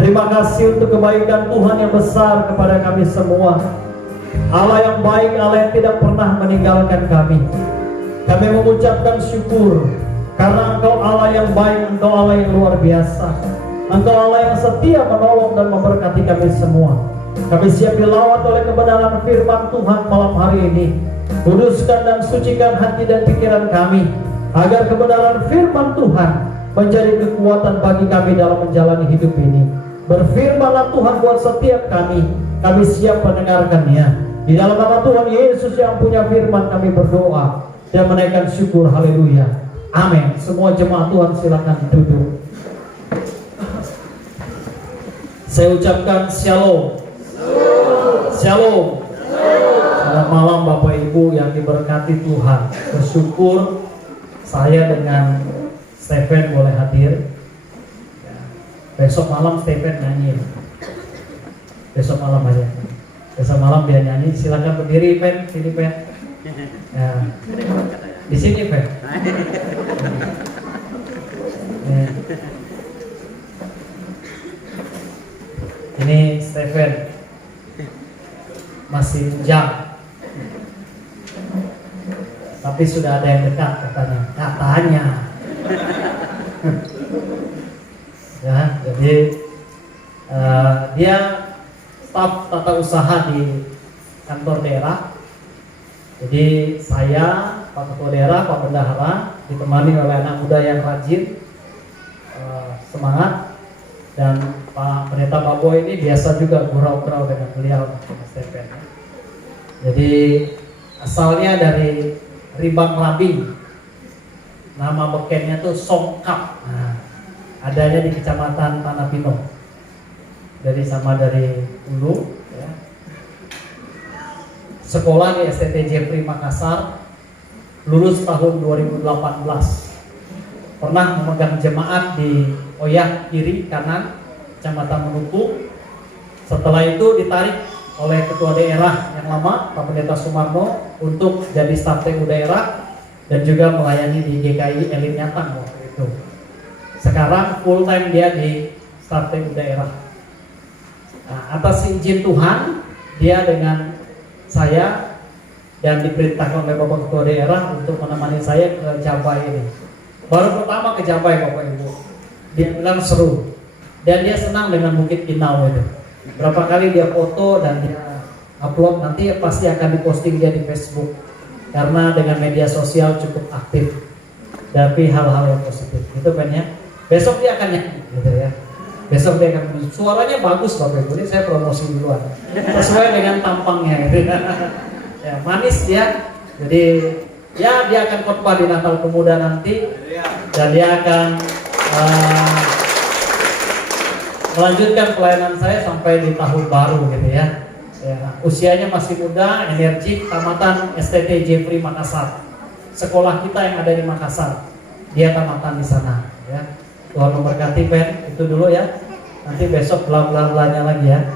Terima kasih untuk kebaikan Tuhan yang besar kepada kami semua. Allah yang baik, Allah yang tidak pernah meninggalkan kami. Kami mengucapkan syukur karena Engkau Allah yang baik, Engkau Allah yang luar biasa. Engkau Allah yang setia menolong dan memberkati kami semua. Kami siap dilawat oleh kebenaran firman Tuhan malam hari ini. Kuduskan dan sucikan hati dan pikiran kami, agar kebenaran firman Tuhan menjadi kekuatan bagi kami dalam menjalani hidup ini. Berfirmanlah Tuhan buat setiap kami siap mendengarkannya. Di dalam nama Tuhan Yesus yang punya firman kami berdoa dan menaikkan syukur. Haleluya, amin. Semua jemaat Tuhan silakan duduk. Saya ucapkan shalom. Shalom. Selamat malam Bapak Ibu yang diberkati Tuhan. Bersyukur saya dengan Stephen boleh hadir. Besok malam Stephen nyanyi. Besok malam aja. Besok malam dia nyanyi. Silakan berdiri, Pen. Sini, Pen. Ya. Di sini, Pen. Ya. Ini Stephen masih bujang, tapi sudah ada yang dekat katanya. Ya, jadi dia staf tata usaha di kantor daerah. Jadi saya, Pak Ketua Daerah, Pak Bendahara, ditemani oleh anak muda yang rajin, semangat, dan Pak Pendeta Baboy ini biasa juga gurau-gurau dengan beliau, Stephen. Jadi asalnya dari Ribang Labing, nama bekennya tuh Songkap. Nah, adanya di Kecamatan Tanah Pino. Dari Ulu, ya. Sekolah di STT Jeffrey Makassar, lulus tahun 2018. Pernah memegang jemaat di Oyah kiri kanan, Kecamatan Menutu. Setelah itu ditarik oleh Ketua Daerah yang lama, Pak Pendeta Sumarno, untuk jadi staf TU daerah dan juga melayani di GKI Elit Nyatang waktu itu. Sekarang full time dia di staf TU daerah. Nah, atas izin Tuhan, dia dengan saya dan diperintahkan oleh Bapak Ketua Daerah untuk menemani saya ke Jabai ini. Baru pertama ke Jabai Bapak Ibu, dia bilang seru dan dia senang dengan Bukit Kinau itu. Berapa kali dia foto dan dia upload, nanti pasti akan diposting dia di Facebook karena dengan media sosial cukup aktif. Tapi hal-hal yang positif itu kan ya. Besok dia akan nyanyi gitu ya. Besok dia akan, suaranya bagus Bapak Ibu, ini saya promosi duluan sesuai dengan tampangnya gitu. Ya, manis dia. Jadi ya dia akan khotbah di Natal Pemuda nanti dan dia akan melanjutkan pelayanan saya sampai di tahun baru gitu ya. Ya, usianya masih muda, energik, tamatan STT Jeffrey Makassar. Sekolah kita yang ada di Makassar, dia tamatan di sana ya. Tuhan memberkati, Pen. Itu dulu ya. Nanti besok bla-bla-blanya lagi ya.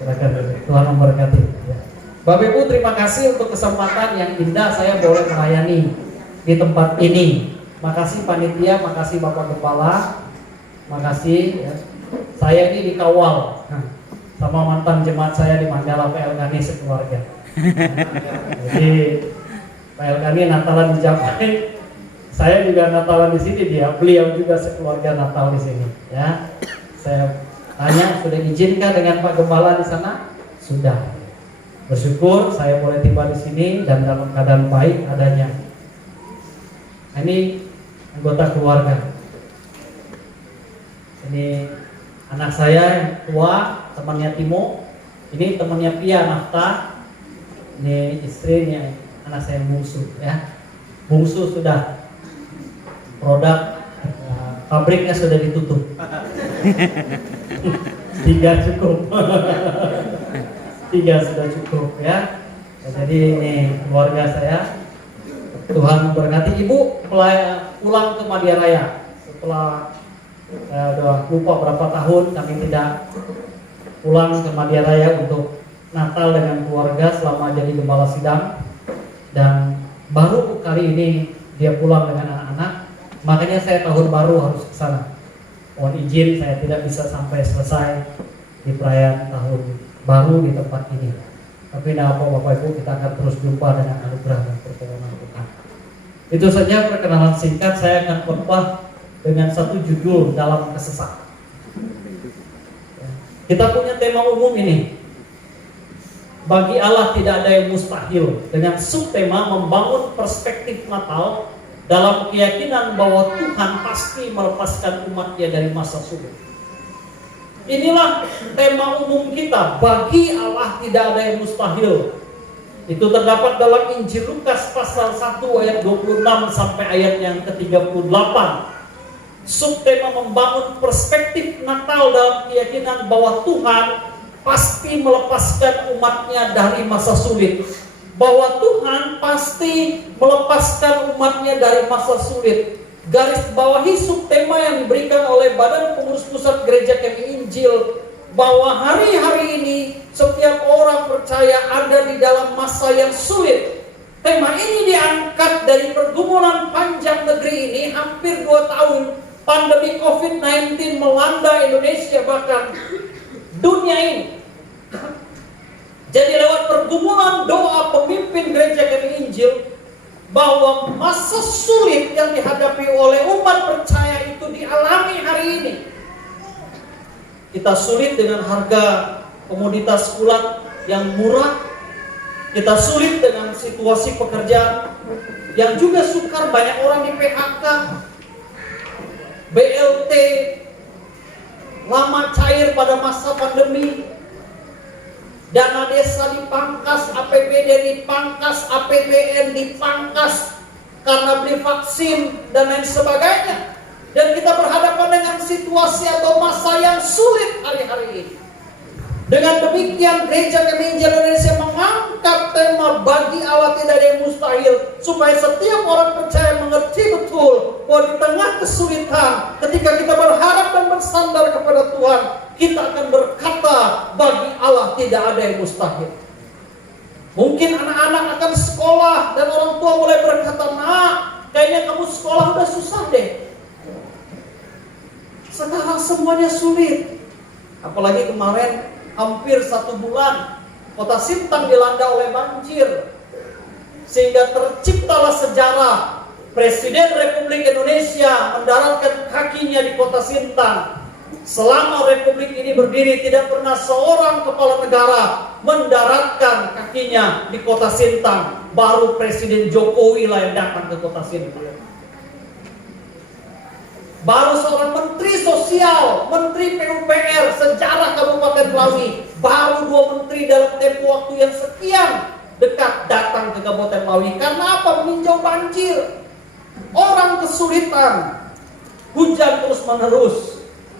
Silakan, Tuhan memberkati ya. Bapak Ibu, terima kasih untuk kesempatan yang indah saya boleh melayani di tempat ini. Makasih panitia, makasih Bapak Kepala, makasih ya. Saya ini dikawal sama mantan jemaat saya di Mandala, PL Kani sekeluarga. Jadi PL Kani Natalan di Jabai, saya juga Natalan di sini, beliau juga sekeluarga Natal di sini ya. Saya tanya, sudah izinkah dengan Pak Gembala di sana? Sudah. Bersyukur saya boleh tiba di sini dan dalam keadaan baik adanya. Ini anggota keluarga. Ini anak saya yang tua, temannya Timo. Ini temannya Pia Nafta. Ini istrinya, anak saya yang bungsu ya. Bungsu sudah produk pabriknya sudah ditutup. 3 cukup. 3 sudah cukup ya. Jadi ini keluarga saya. Tuhan berkati. Ibu pulang ke Madia Raya setelah udah lupa berapa tahun kami tidak pulang ke Madia Raya untuk Natal dengan keluarga selama jadi gembala sidang, dan baru kali ini dia pulang dengan anak-anak. Makanya saya tahun baru harus ke sana. Mohon izin saya tidak bisa sampai selesai di perayaan tahun baru di tempat ini. Tapi tidak apa Bapak Ibu, kita akan terus jumpa dengan anugerah dan pertolongan Tuhan. Itu saja perkenalan singkat. Saya akan khotbah dengan satu judul dalam kesesakan. Kita punya tema umum ini. Bagi Allah tidak ada yang mustahil, dengan subtema membangun perspektif Natal dalam keyakinan bahwa Tuhan pasti melepaskan umatnya dari masa sulit. Inilah tema umum kita, bagi Allah tidak ada yang mustahil. Itu terdapat dalam Injil Lukas pasal 1 ayat 26 sampai ayat yang ke-38. Subtema membangun perspektif Natal dalam keyakinan bahwa Tuhan pasti melepaskan umatnya dari masa sulit. Bahwa Tuhan pasti melepaskan umatnya dari masa sulit. Garis bawahi subtema yang diberikan oleh Badan Pengurus Pusat Gereja Kami Injil, bahwa hari-hari ini setiap orang percaya ada di dalam masa yang sulit. Tema ini diangkat dari pergumulan panjang negeri ini hampir 2 tahun. Pandemi COVID-19 melanda Indonesia, bahkan dunia ini. Jadi lewat pergumulan doa pemimpin Gereja Kami Injil, bahwa masa sulit yang dihadapi oleh umat percaya itu dialami hari ini. Kita sulit dengan harga komoditas ulat yang murah. Kita sulit dengan situasi pekerjaan yang juga sukar, banyak orang di PHK, BLT lama cair pada masa pandemi. Dana desa dipangkas, APBD dipangkas, APBN dipangkas karena beli vaksin dan lain sebagainya. Dan kita berhadapan dengan situasi atau masa yang sulit hari-hari ini. Dengan demikian Gereja Kami Injil Indonesia mengangkat tema bagi Allah tidak ada yang mustahil, supaya setiap orang percaya mengerti betul bahwa di tengah kesulitan, ketika kita berharap dan bersandar kepada Tuhan, kita akan berkata bagi Allah tidak ada yang mustahil. Mungkin anak-anak akan sekolah dan orang tua mulai berkata, "Nak, kayaknya kamu sekolah udah susah deh. Sekarang semuanya sulit." Apalagi kemarin hampir 1 bulan Kota Sintang dilanda oleh banjir, sehingga terciptalah sejarah. Presiden Republik Indonesia mendaratkan kakinya di Kota Sintang. Selama Republik ini berdiri, tidak pernah seorang kepala negara mendaratkan kakinya di Kota Sintang. Baru Presiden Jokowi lah yang datang ke Kota Sintang. Baru seorang Menteri Sosial, Menteri PUPR sejarah Kabupaten Melawi, baru 2 menteri dalam tempo waktu yang sekian dekat datang ke Kabupaten Melawi. Karena apa? Meninjau banjir. Orang kesulitan, hujan terus menerus.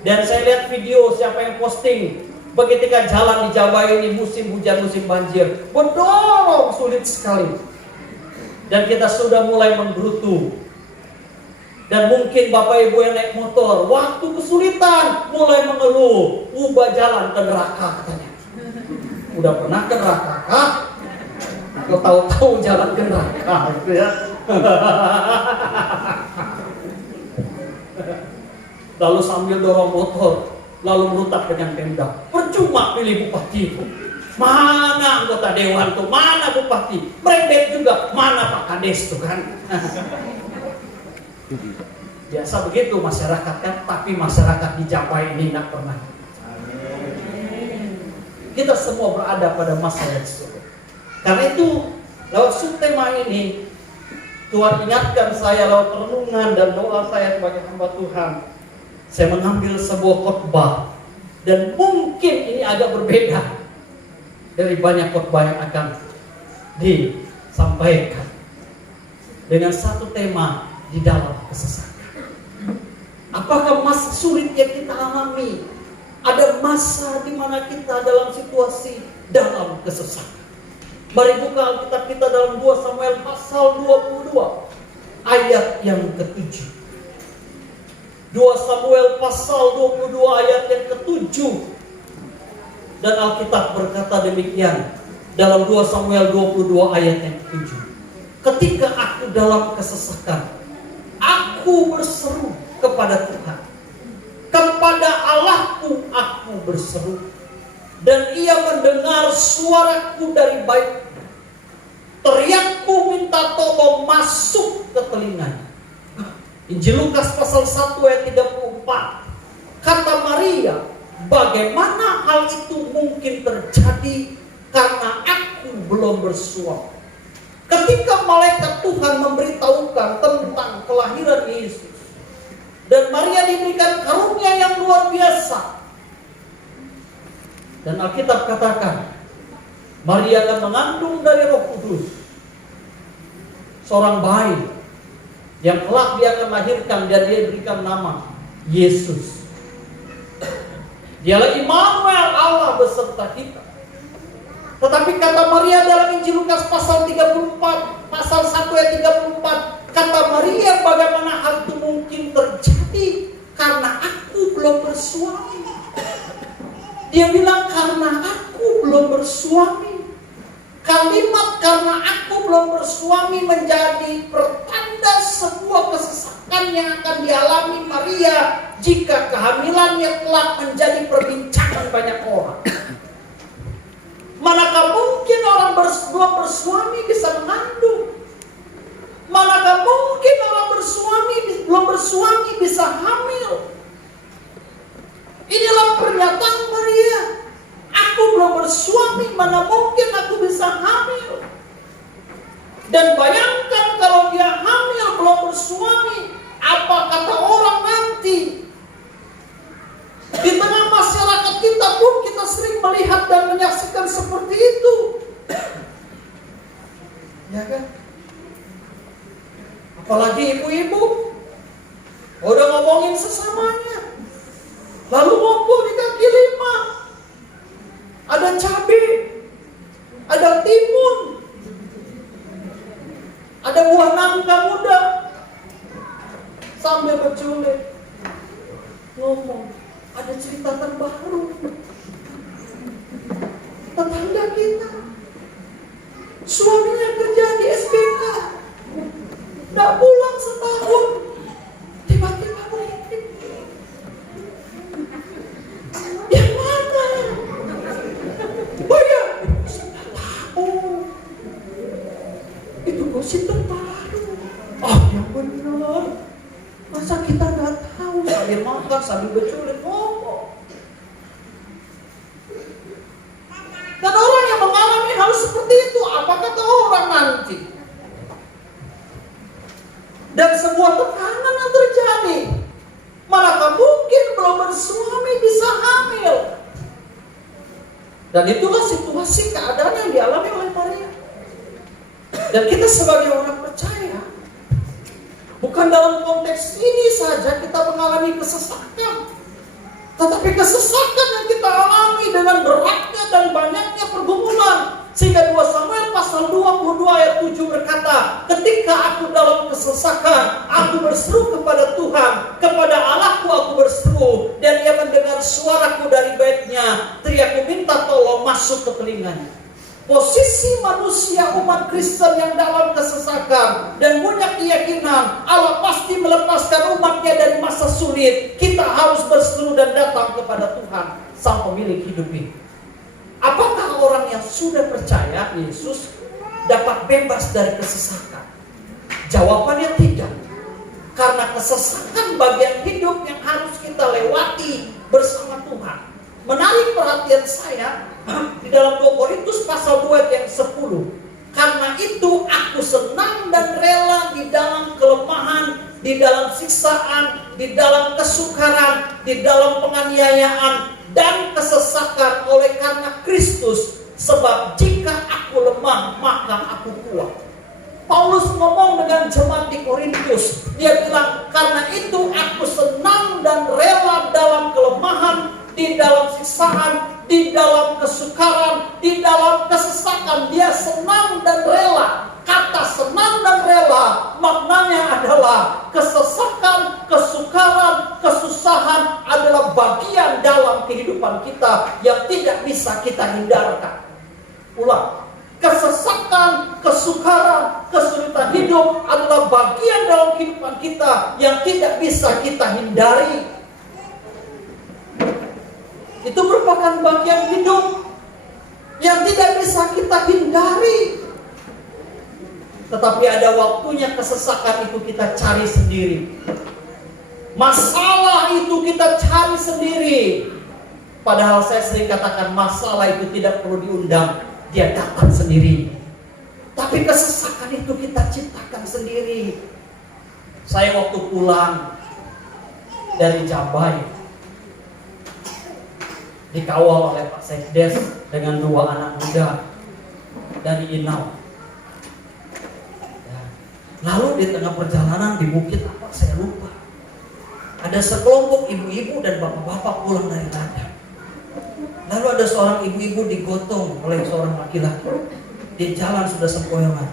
Dan saya lihat video siapa yang posting, ketika jalan di Jawa ini musim hujan, musim banjir, bedorong sulit sekali. Dan kita sudah mulai menggerutu. Dan mungkin Bapak Ibu yang naik motor, waktu kesulitan mulai mengeluh, ubah jalan ke neraka katanya. Udah pernah ke neraka kah? Kau tahu-tahu jalan ke neraka gitu ya. Lalu sambil dorong motor, lalu merutak dengan Pemda. Percuma pilih bupati itu. Mana anggota dewan tuh, mana bupati? Merembet juga, mana Pak Kades tuh kan. Biasa begitu masyarakat kan, tapi masyarakat di Jawa ini tidak pernah. Kita semua berada pada masa yang sulit. Karena itu lewat subtema ini Tuhan ingatkan saya lewat renungan dan doa saya sebagai hamba Tuhan. Saya mengambil sebuah khotbah, dan mungkin ini agak berbeda dari banyak khotbah yang akan disampaikan, dengan satu tema di dalam kesesakan. Apakah masa sulit yang kita alami? Ada masa di mana kita dalam situasi dalam kesesakan. Mari buka Alkitab kita dalam 2 Samuel pasal 22 ayat yang ke-7. 2 Samuel pasal 22 ayat yang ke-7. Dan Alkitab berkata demikian dalam 2 Samuel 22 ayat yang ke-7. Ketika aku dalam kesesakan, aku berseru kepada Tuhan. Kepada Allahku aku berseru, dan ia mendengar suaraku dari baik. Teriakku minta tolong masuk ke telinganya. Injil Lukas pasal 1 ayat 34. Kata Maria, bagaimana hal itu mungkin terjadi karena aku belum bersuami. Ketika malaikat Tuhan memberitahukan tentang kelahiran Yesus, dan Maria diberikan karunia yang luar biasa. Dan Alkitab katakan, Maria akan mengandung dari Roh Kudus seorang bayi yang kelak dia akan lahirkan, dan dia diberikan nama Yesus. Dialah Immanuel, Allah beserta kita. Tetapi kata Maria dalam Injil Lukas pasal 34, pasal 1 ayat 34, kata Maria, bagaimana hal itu mungkin terjadi karena aku belum bersuami. Dia bilang karena aku belum bersuami. Kalimat karena aku belum bersuami menjadi pertanda sebuah kesesakan yang akan dialami Maria jika kehamilannya kelak menjadi perbincangan banyak orang. Manakah mungkin orang belum bersuami bisa mengandung? Manakah mungkin orang belum bersuami bisa hamil? Inilah pernyataan Maria. Aku belum bersuami, mana mungkin aku bisa hamil? Dan bayangkan kalau dia hamil belum bersuami, apa kata orang nanti? Di tengah masyarakat kita pun kita sering melihat dan menyaksikan seperti itu. Ya kan? Apalagi ibu-ibu udah ngomongin sesamanya, lalu ngumpul di kaki lima. Ada cabai, ada timun, ada buah nangka muda, sambil berculik ngomong, ada cerita terbaru. Tetangga kita, suaminya kerja di SBK, tidak pulang setahun, tiba-tiba berhenti. Yang mana? Oh ya, oh, itu gosip terbaru. Oh yang benar. Masa kita nggak tahu, sambil makan, sambil berculik ngomong. Dan orang yang mengalami hal seperti itu, apa kata orang nanti? Dan sebuah tekanan yang terjadi. Manakah mungkin belum bersuami bisa hamil? Dan itulah situasi keadaan yang dialami oleh Maria. Dan kita sebagai orang percaya, bukan dalam konteks ini saja kita mengalami kesesakan, tetapi kesesakan yang kita alami dengan beratnya dan banyaknya pergumulan. Sehingga 2 Samuel pasal 22 ayat 7 berkata, ketika aku dalam kesesakan, aku berseru kepada Tuhan, kepada Allahku aku berseru, dan ia mendengar suaraku dari baitnya. Teriakku minta tolong masuk ke telinganya. Posisi manusia umat Kristen yang dalam kesesakan dan punya keyakinan Allah pasti melepaskan umatnya dari masa sulit, kita harus berseru dan datang kepada Tuhan, Sang Pemilik hidup ini. Apakah orang yang sudah percaya Yesus dapat bebas dari kesesakan? Jawabannya tidak. Karena kesesakan bagian hidup yang harus kita lewati bersama Tuhan. Menarik perhatian saya di dalam 2 Korintus pasal 2 ayat yang 10. Karena itu aku senang dan rela di dalam kelemahan, di dalam siksaan, di dalam kesukaran, di dalam penganiayaan dan kesesakan oleh karena Kristus. Sebab jika aku lemah, maka aku kuat. Paulus ngomong dengan jemaat di Korintus. Dia bilang, karena itu aku senang dan rela dalam kelemahan, di dalam siksaan, di dalam kesukaran, di dalam kesesakan. Dia senang dan rela. Kata senang dan rela maknanya adalah kesesakan, kesukaran, kesusahan adalah bagian dalam kehidupan kita yang tidak bisa kita hindarkan. Ulang, kesesakan, kesukaran, kesulitan hidup adalah bagian dalam kehidupan kita yang tidak bisa kita hindari. Itu merupakan bagian hidup yang tidak bisa kita hindari. Tetapi ada waktunya kesesakan itu kita cari sendiri. Masalah itu kita cari sendiri. Padahal saya sering katakan masalah itu tidak perlu diundang, dia datang sendiri. Tapi kesesakan itu kita ciptakan sendiri. Saya waktu pulang dari Jabai, dikawal oleh Pak Sekdes dengan 2 anak muda dari Inau. Lalu di tengah perjalanan di bukit apa saya lupa, ada sekelompok ibu-ibu dan bapak-bapak pulang dari ladang. Lalu ada seorang ibu-ibu digotong oleh seorang laki-laki. Di jalan sudah sempoyongan.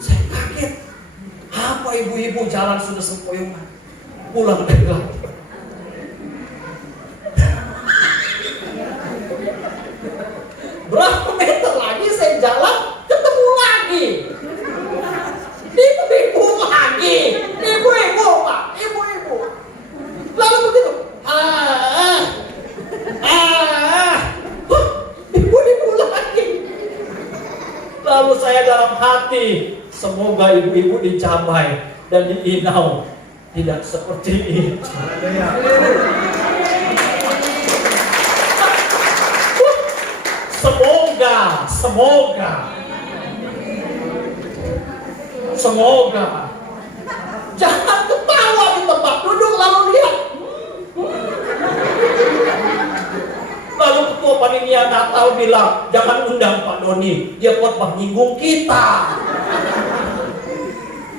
Saya kaget. Apa ibu-ibu jalan sudah sempoyongan? Pulang dari ladang. Berapa meter lagi saya jalan, ketemu lagi. Ibu-ibu lagi. Ibu-ibu, Pak. Ibu-ibu. Lalu begitu. Ibu-ibu lagi. Lalu saya dalam hati, semoga ibu-ibu di Jabai dan di Inau tidak seperti itu. Semoga. Jangan ketawa di tempat duduk lalu lihat. Lalu ketua panitia Natal bilang, jangan undang Pak Doni, dia khotbah nyinggung kita.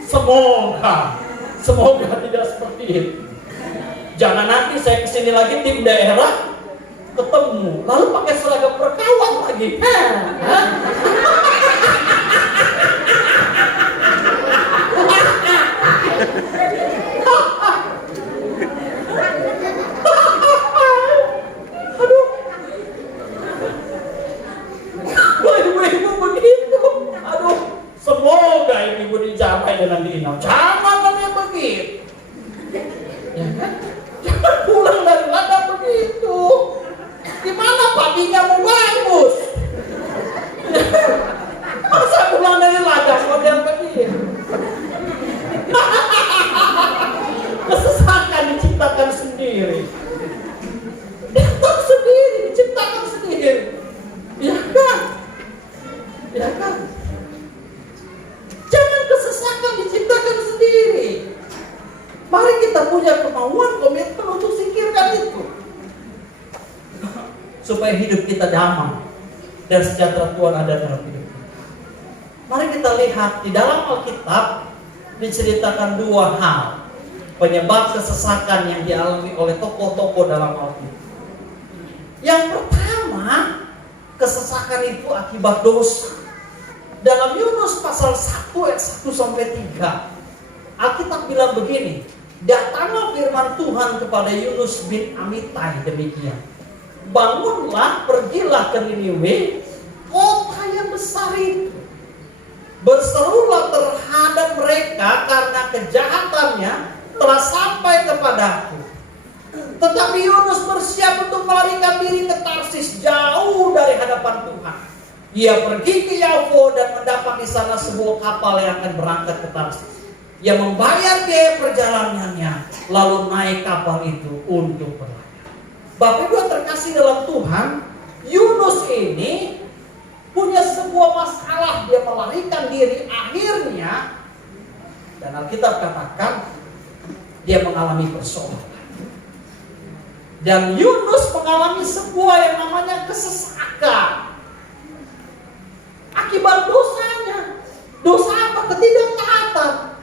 Semoga tidak seperti itu. Jangan nanti saya kesini lagi tim daerah ketemu, lalu pakai seragam perkawan lagi. Aduh, ibu-ibu begitu. Aduh, semoga ibu dicapai dengan diinau. Jangan katanya begitu. Ya kan? Jangan pulang dari ladang begitu. Gimana padinya mau bagus? Masa pulang dari ladang model begitu? Kesesakan diciptakan sendiri. Datang sendiri, diciptakan sendiri. Ya kan? Ya kan? Jangan kesesakan diciptakan sendiri. Mari kita punya kemauan, komitmen untuk singkirkan itu. Supaya hidup kita damai dan sejahtera Tuhan ada dalam hidup kita. Mari kita lihat di dalam Alkitab diceritakan 2 hal penyebab kesesakan yang dialami oleh tokoh-tokoh dalam Alkitab. Yang pertama, kesesakan itu akibat dosa. Dalam Yunus pasal 1 ayat 1 sampai 3, Alkitab bilang begini, datanglah firman Tuhan kepada Yunus bin Amitai demikian. Bangunlah, pergilah ke Niniwe, kota yang besar itu. Berserulah terhadap mereka karena kejahatannya telah sampai kepadaku. Tetapi Yunus bersiap untuk melarikan diri ke Tarsis jauh dari hadapan Tuhan. Ia pergi ke Yafo dan mendapat di sana sebuah kapal yang akan berangkat ke Tarsis. Ia membayar biaya perjalanannya, lalu naik kapal itu untuk berlayar. Bapak Ibu terkasih dalam Tuhan, Yunus ini punya sebuah masalah, dia melarikan diri akhirnya, dan Alkitab katakan dia mengalami persoalan. Dan Yunus mengalami sebuah yang namanya kesesakan akibat dosanya. Dosa apa? Ketidaktaatan.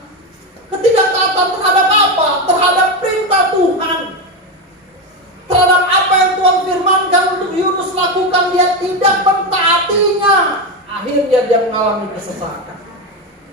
Ketidaktaatan terhadap apa? Terhadap perintah Tuhan. Terhadap apa yang Tuhan firmankan untuk Yunus lakukan, dia tidak mentaatinya. Akhirnya dia mengalami kesesakan.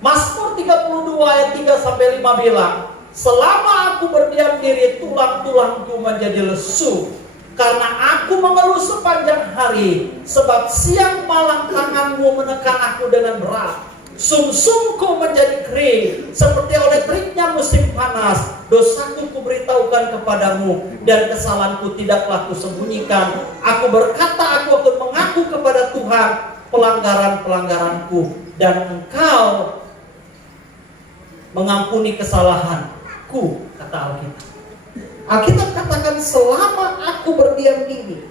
Mazmur 32 ayat 3 sampai 5 bilang, selama aku berdiam diri, tulang-tulangku menjadi lesu, karena aku mengeluh sepanjang hari, sebab siang malam tanganmu menekan aku dengan berat. Sumsumku menjadi kering seperti oleh teriknya musim panas. Dosaku kuberitahukan kepadamu, dan kesalahanku tidaklah kusembunyikan. Aku berkata, aku akan mengaku kepada Tuhan pelanggaran-pelanggaranku, dan Engkau mengampuni kesalahanku, kata Alkitab. Alkitab katakan, selama aku berdiam diri,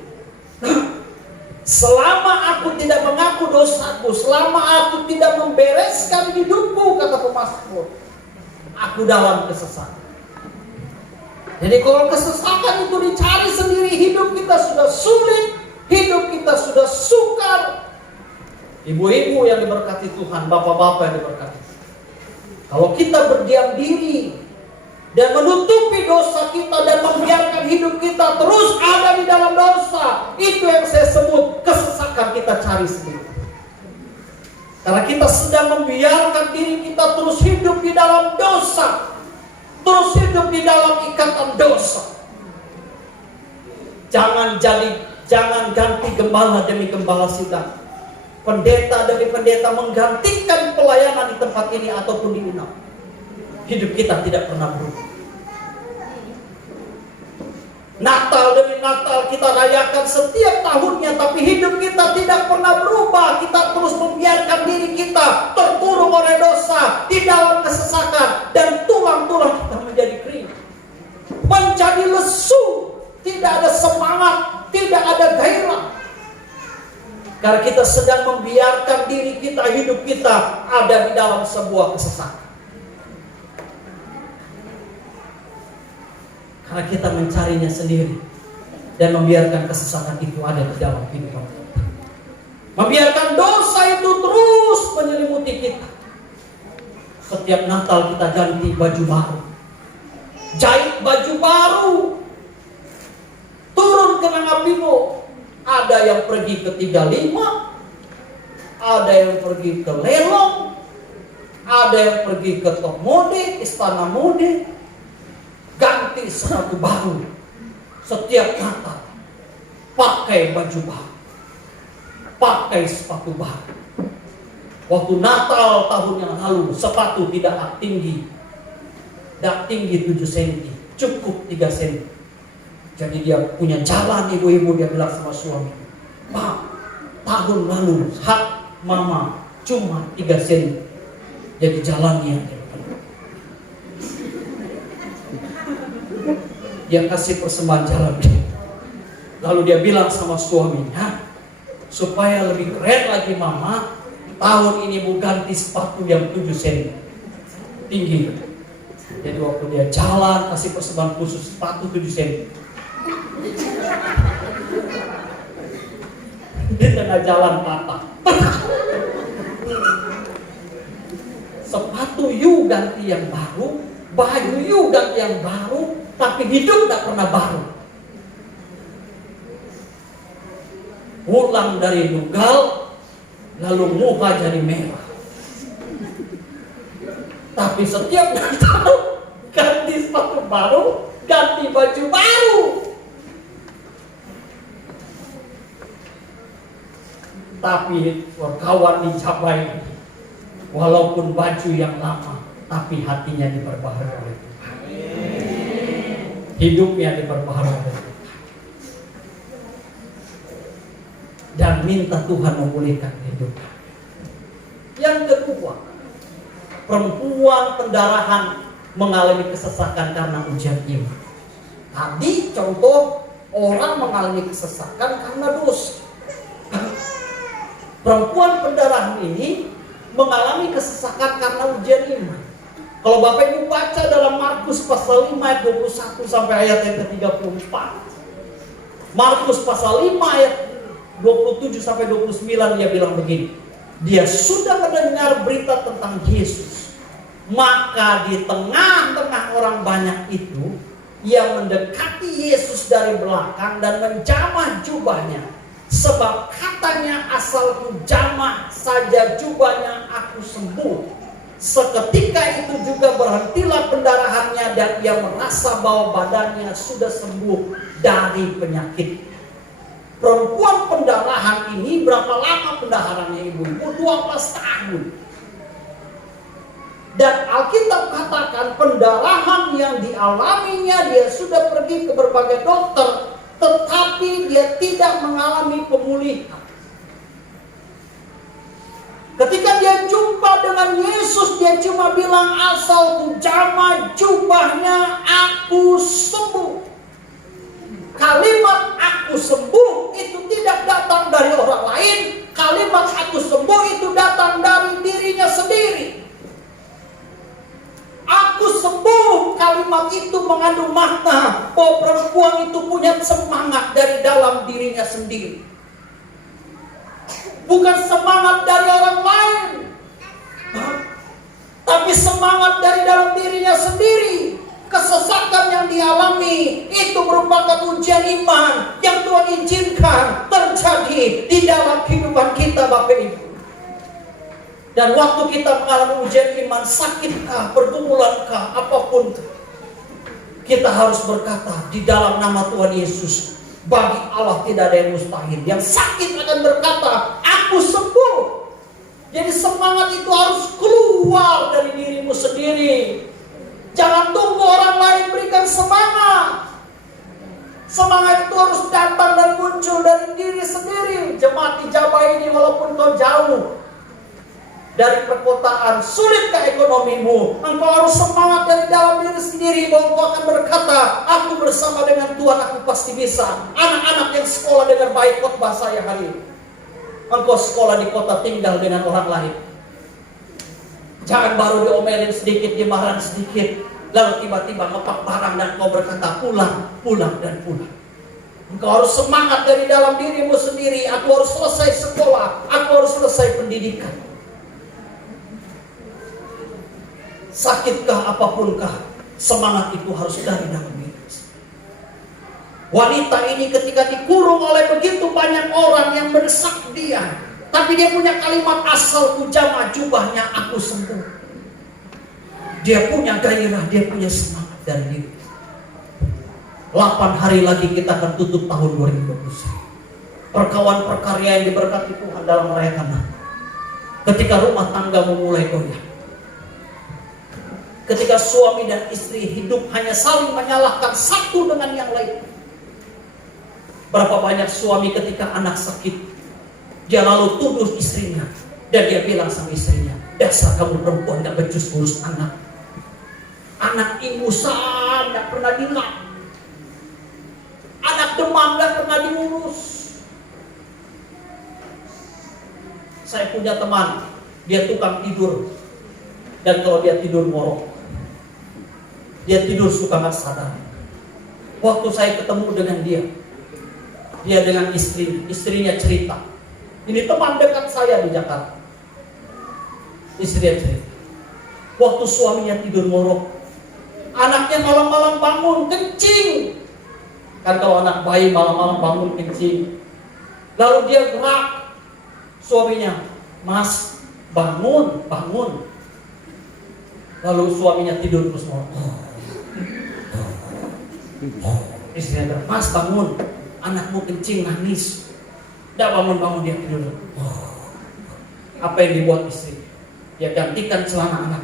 selama aku tidak mengaku dosaku, selama aku tidak membereskan hidupku, kata pemazmur, aku dalam kesesatan. Jadi kalau kesesatan itu dicari sendiri, hidup kita sudah sulit, hidup kita sudah sukar. Ibu-ibu yang diberkati Tuhan, bapak-bapak yang diberkati, kalau kita berdiam diri dan menutupi dosa kita dan membiarkan hidup kita terus ada di dalam dosa, itu yang saya sebut kesesakan kita cari sendiri. Karena kita sedang membiarkan diri kita terus hidup di dalam dosa, terus hidup di dalam ikatan dosa. Jangan ganti gembala demi gembala sidang, pendeta demi pendeta menggantikan pelayanan di tempat ini ataupun di inap. Hidup kita tidak pernah berubah. Natal demi Natal kita rayakan setiap tahunnya, tapi hidup kita tidak pernah berubah. Kita terus membiarkan diri kita terkurung oleh dosa di dalam kesesakan, dan tulang-tulang kita menjadi kering, menjadi lesu, tidak ada semangat, tidak ada gairah. Karena kita sedang membiarkan diri kita, hidup kita ada di dalam sebuah kesesakan. Karena kita mencarinya sendiri dan membiarkan kesesakan itu ada di dalam kehidupan kita. Membiarkan dosa itu terus menyelimuti kita. Setiap Natal kita ganti baju baru, jahit baju baru, turun ke Nangapino. Ada yang pergi ke 35, ada yang pergi ke Lelong, ada yang pergi ke Top Mode, Istana Mode. Ganti sepatu baru setiap Natal, pakai baju baru, pakai sepatu baru. Waktu Natal tahun yang lalu, sepatu tidak tinggi 7 cm, cukup 3 cm. Jadi dia punya jalan, ibu-ibu, dia bilang sama suami, Pak, tahun lalu hak mama cuma 3 cm, jadi jalannya. Dia kasih persembahan jalan. Lalu dia bilang sama suaminya, supaya lebih keren lagi mama, tahun ini Bu ganti sepatu yang 7 cm tinggi. Jadi waktu dia jalan, kasih persembahan khusus sepatu 7 cm. Di tengah jalan patah. Sepatu you ganti yang baru, baju you ganti yang baru, tapi hidup tak pernah baru. Pulang dari Nugal, lalu muka jadi merah. Tapi setiap Natal ganti sepatu baru, ganti baju baru. Tapi kawan dicapai, walaupun baju yang lama, tapi hatinya diperbaharui oleh Tuhan. Hidupnya diperbaharui oleh Tuhan. Dan minta Tuhan memulihkan hidupnya. Yang kedua, perempuan pendarahan mengalami kesesakan karena ujian iman. Tadi contoh orang mengalami kesesakan karena dosa. Perempuan pendarahan ini mengalami kesesakan karena ujian iman. Kalau Bapak Ibu baca dalam Markus pasal 5 ayat 21 sampai ayat yang ke-34. Markus pasal 5 ayat 27 sampai 29 dia bilang begini. Dia sudah mendengar berita tentang Yesus. Maka di tengah-tengah orang banyak itu, ia mendekati Yesus dari belakang dan menjamah jubahnya. Sebab katanya, asalku jamah saja jubahnya aku sembuh. Seketika itu juga berhentilah pendarahannya dan ia merasa bahwa badannya sudah sembuh dari penyakit. Perempuan pendarahan ini berapa lama pendarahannya ibu-ibu? 12 tahun. Dan Alkitab katakan pendarahan yang dialaminya, dia sudah pergi ke berbagai dokter, tetapi dia tidak mengalami pemulihan. Ketika dia jumpa dengan Yesus, dia cuma bilang, asal ku jamah jubahnya, aku sembuh. Kalimat aku sembuh itu tidak datang dari orang lain. Kalimat aku sembuh itu datang dari dirinya sendiri. Aku sembuh, kalimat itu mengandung makna bahwa perempuan itu punya semangat dari dalam dirinya sendiri. Bukan semangat dari orang lain, tapi semangat dari dalam dirinya sendiri. Kesesakan yang dialami itu merupakan ujian iman yang Tuhan izinkan terjadi di dalam kehidupan kita, Bapak Ibu. Dan waktu kita mengalami ujian iman, sakitkah, pergumulankah, apapun, kita harus berkata di dalam nama Tuhan Yesus, bagi Allah tidak ada yang mustahil. Yang sakit akan berkata, aku sembuh. Jadi semangat itu harus keluar dari dirimu sendiri. Jangan tunggu orang lain berikan semangat. Semangat itu harus datang dan muncul dari diri sendiri. Jemaat di Jabah ini, walaupun kau jauh dari perkotaan, sulitkah ekonomimu, engkau harus semangat dari dalam diri sendiri bahwa engkau akan berkata, aku bersama dengan Tuhan, aku pasti bisa. Anak-anak yang sekolah dengan baik khotbah saya hari ini, engkau sekolah di kota, tinggal dengan orang lain. Jangan baru diomelin sedikit, dimarahin sedikit, lalu tiba-tiba ngepak barang dan kau berkata pulang, pulang dan pulang. Engkau harus semangat dari dalam dirimu sendiri. Aku harus selesai sekolah, aku harus selesai pendidikan. Sakitkah apapunkah, semangat itu harus dari dalam diri. Wanita ini ketika dikurung oleh begitu banyak orang yang mendesak dia, tapi dia punya kalimat, asal ku jamah jubahnya, aku sembuh. Dia punya gairah, dia punya semangat dari diri. 8 hari lagi kita akan tutup tahun 2021. Perkawan perkarya yang diberkati Tuhan dalam merayakan Natal. Ketika rumah tangga memulai goyah, ketika suami dan istri hidup hanya saling menyalahkan satu dengan yang lain. Berapa banyak suami ketika anak sakit, dia lalu tuduh istrinya, dan dia bilang sama istrinya, dasar kamu perempuan gak becus ngurus anak. Anak ingusan gak pernah dilap, anak demam gak pernah diurus. Saya punya teman, dia tukang tidur, dan kalau dia tidur ngorok, dia tidur suka gak sadar. Waktu saya ketemu dengan dia dengan istrinya cerita. Ini teman dekat saya di Jakarta. Istrinya cerita, waktu suaminya tidur ngorok, anaknya malam-malam bangun kencing. Kan kalau anak bayi malam-malam bangun kencing. Lalu dia gerak, suaminya, mas bangun, bangun. Lalu suaminya tidur terus ngorok. Istrinya bilang, mas bangun, anakmu kencing nangis. Tidak bangun-bangun, dia tidur. Apa yang dibuat istri? Dia gantikan celana anak.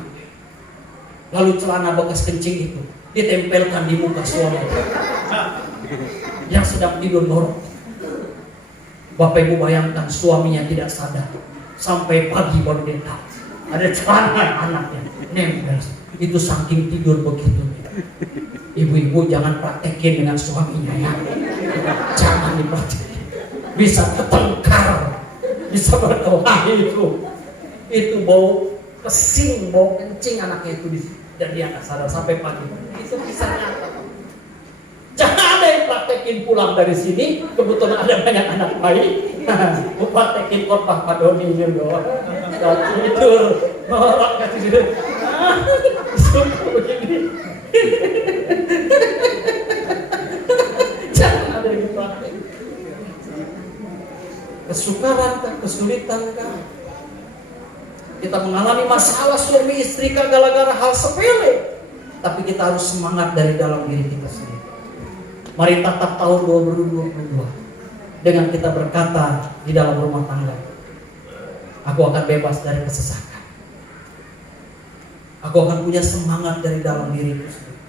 Lalu celana bekas kencing itu ditempelkan di muka suami yang sedang tidur ngorok. Bapak Ibu bayangkan, suaminya tidak sadar sampai pagi baru dia tahu ada celana anaknya nempel. Itu saking tidur begitu. Ibu-ibu jangan praktekin dengan suaminya ya. Jangan dipraktekin. Bisa ketengkar, bisa berkelahi itu bau kesing, bau kencing anaknya itu dan dia nggak sadar sampai pagi. Itu bisa nyata. Jangan ada yang praktekin pulang dari sini, kebetulan ada banyak anak baik. Praktekin khotbah Pak Doni juga. Tidur, norak kasih tidur. Begini. Jangan ada yang praktek. Kesukaran kan, kesulitan kan. Kita mengalami masalah suami istri kan gara-gara hal sepele, tapi kita harus semangat dari dalam diri kita sendiri. Mari tatap tahun 2022 dengan kita berkata di dalam rumah tangga, aku akan bebas dari kesesakan. Aku akan punya semangat dari dalam diriku sendiri.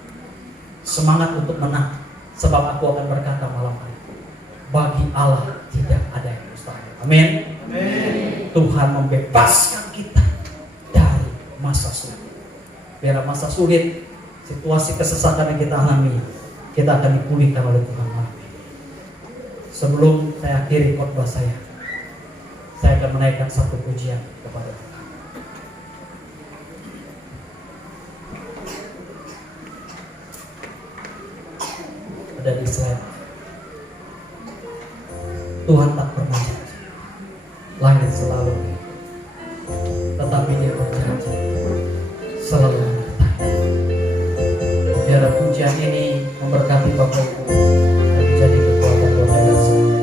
Semangat untuk menang. Sebab aku akan berkata malam hari, bagi Allah tidak ada yang mustahil. Amin. Tuhan membebaskan kita dari masa sulit. Biar masa sulit, situasi kesesatan yang kita alami, kita akan dipulihkan oleh Tuhan malam ini. Sebelum saya akhiri khotbah saya akan menaikkan satu pujian kepada Tuhan. Ada di slide. Tuhan tak pernah janji, langit selalu, tetapi Dia berjanji selalu menyertai. Biar pujian ini memberkati Bapak Ibu dan menjadi kekuatan buat kita semua.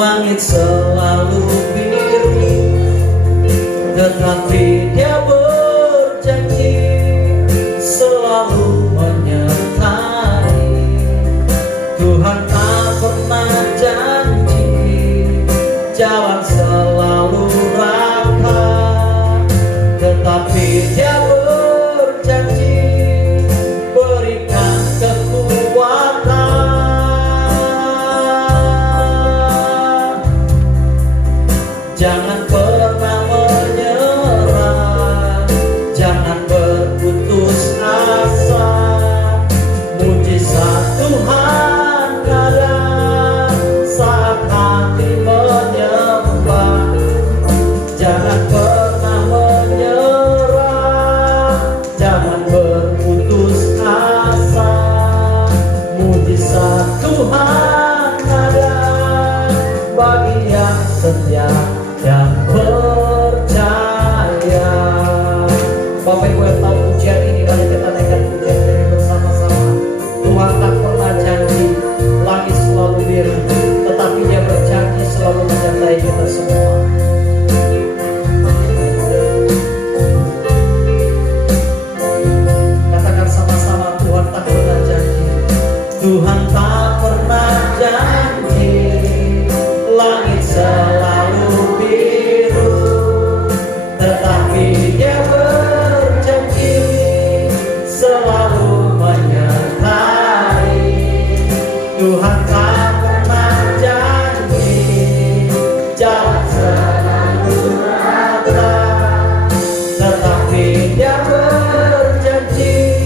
Langit selalu biru, tetapi Dia berjanji selalu menyertai. Tuhan tak pernah janji jalan selalu rata, tetapi Dia berjanji berikan kekuatan. Jangan pernah menyerah, jangan berputus asa. Mujizat Tuhan ada saat hati menyembah. Jangan pernah menyerah, jangan berputus asa. Mujizat Tuhan ada bagi yang setia dan percaya. Bapak Ibu yang tahu pujian ini, mari kita naikkan pujian ini bersama-sama. Tuhan tak pernah janji langit selalu biru, tetapi Dia berjanji selalu menyertai kita semua. Katakan sama-sama, Tuhan tak pernah janji. Tuhan tak pernah janji langit selalu biru, tetapi Dia berjanji selalu menyertai. Tuhan tak pernah janji jalan selalu rata, tetapi Dia berjanji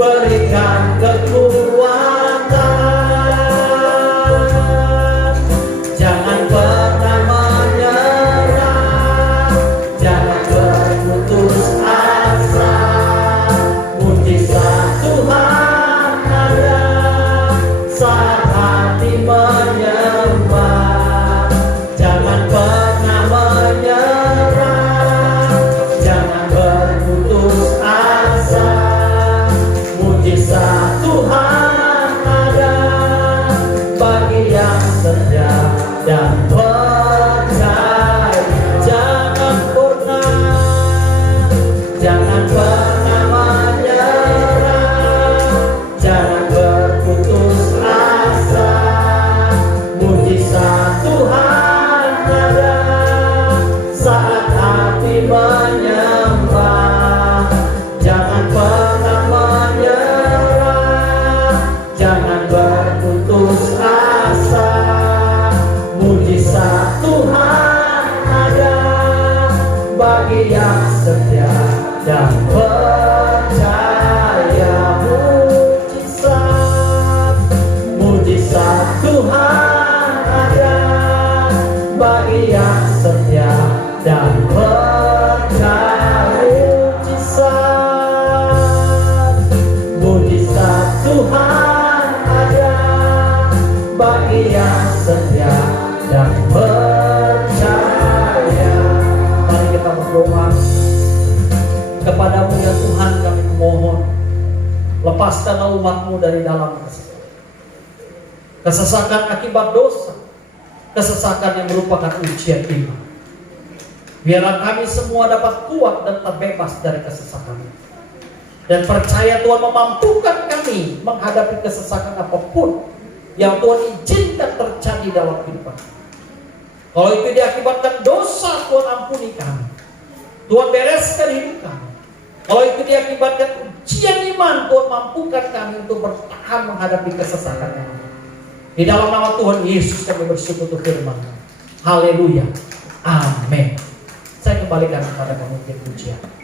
berikan kekuatan. Jangan pernah menyerah, jangan berputus asa. Mujizat Tuhan ada saat hati menyembah. Jangan pernah menyerah, jangan berputus asa. Mujizat Tuhan ada bagi yang setia dan percaya. Jangan pernah menyerah, jangan berputus asa. Mujizat Tuhan ada saat hati menyembah. Jangan pernah menyerah, lepaskanlah umat-Mu dari dalam kesesakan. Kesesakan akibat dosa, kesesakan yang merupakan ujian iman. Biarlah kami semua dapat kuat dan terbebas dari kesesakan. Dan percaya Tuhan memampukan kami menghadapi kesesakan apapun yang Tuhan izinkan terjadi dalam kehidupan. Kalau itu diakibatkan dosa, Tuhan ampuni kami. Tuhan bereskan hidup kami. Kalau itu diakibatkan ujian iman, Tuhan mampukan kami untuk bertahan menghadapi kesesakan yang ada. Di dalam nama Tuhan Yesus kami bersyukur untuk firman. Haleluya. Amin. Saya kembalikan kepada pemimpin pujian.